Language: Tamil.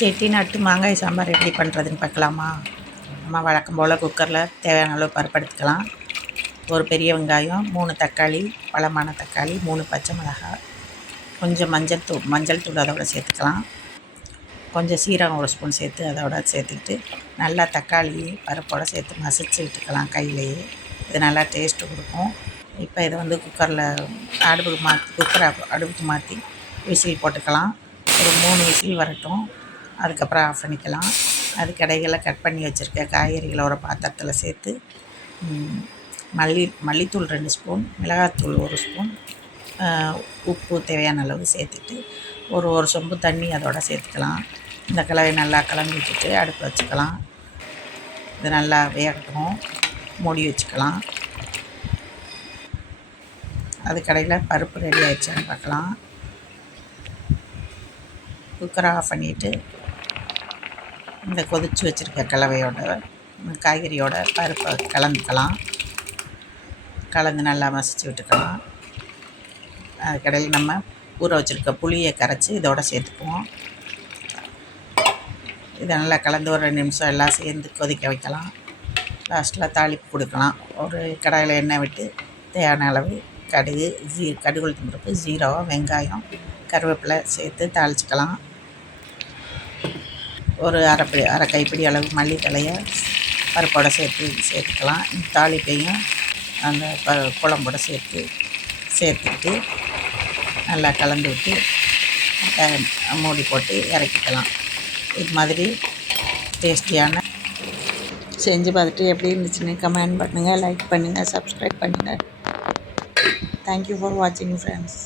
செட்டிநாட்டு மாங்காய் சாம்பார் எப்படி பண்ணுறதுன்னு பார்க்கலாமா? நம்ம வழக்கம் போல் குக்கரில் தேவையான அளவு பருப்பு எடுத்துக்கலாம். ஒரு பெரிய வெங்காயம், 3 தக்காளி, பழமான தக்காளி, 3 பச்சை மிளகாய், கொஞ்சம் மஞ்சள் தூள் அதோட சேர்த்துக்கலாம். கொஞ்சம் சீரகம் 1 ஸ்பூன் சேர்த்து அதோட சேர்த்துக்கிட்டு நல்லா தக்காளி பருப்போடு சேர்த்து மசிச்சு விட்டுக்கலாம் கையிலேயே. இது நல்லா டேஸ்ட்டு கொடுக்கும். இப்போ இதை குக்கரில் குக்கரை அடுப்புக்கு மாற்றி விசில் போட்டுக்கலாம். ஒரு 3 விசில் வரட்டும். அதுக்கப்புறம் ஆஃப் பண்ணிக்கலாம். அதுக்கடைகளில் கட் பண்ணி வச்சுருக்க காய்கறிகளை ஒரு பாத்திரத்தில் சேர்த்து மல்லித்தூள் 2 ஸ்பூன், மிளகாத்தூள் 1 ஸ்பூன், உப்பு தேவையான அளவு சேர்த்துட்டு ஒரு சொம்பு தண்ணி அதோடு சேர்த்துக்கலாம். இந்த கலவை நல்லா கலந்து விட்டுட்டு அடுப்பு வச்சுக்கலாம். இது நல்லா வேகட்டும், மூடி வச்சுக்கலாம். அதுக்கடையில் பருப்பு ரெடி ஆகிடுச்சான்னு பார்க்கலாம். குக்கரை ஆஃப் பண்ணிவிட்டு இந்த கொதித்து வச்சுருக்க கலவையோட காய்கறியோட பருப்பை கலந்துக்கலாம். கலந்து நல்லா மசிச்சு விட்டுக்கலாம். அதுக்கடையில் நம்ம ஊற வச்சுருக்க புளியை கரைச்சி இதோட சேர்த்துக்குவோம். இதை நல்லா கலந்து ஒரு 2 நிமிஷம் எல்லாம் சேர்ந்து கொதிக்க வைக்கலாம். லாஸ்ட்டில் தாளிப்பு கொடுக்கலாம். ஒரு கடாயில் எண்ணெய் விட்டு தேவையான அளவு கடுகு உளுத்தம் பருப்பு, ஜீரகம், வெங்காயம், கருவேப்பிலை சேர்த்து தாளிச்சிக்கலாம். ஒரு அரை கைப்பிடி அளவு மல்லித்தழையை பருப்போடு சேர்த்துக்கலாம். தாளிப்பையும் அந்த குழம்போட சேர்த்துட்டு நல்லா கலந்து விட்டு மூடி போட்டு இறக்கிக்கலாம். இது மாதிரி டேஸ்டியான செஞ்சு பார்த்துட்டு எப்படி இருந்துச்சுன்னு கமெண்ட் பண்ணுங்கள், லைக் பண்ணுங்கள், சப்ஸ்கிரைப் பண்ணுங்கள். தேங்க்யூ ஃபார் வாட்சிங் ஃப்ரெண்ட்ஸ்.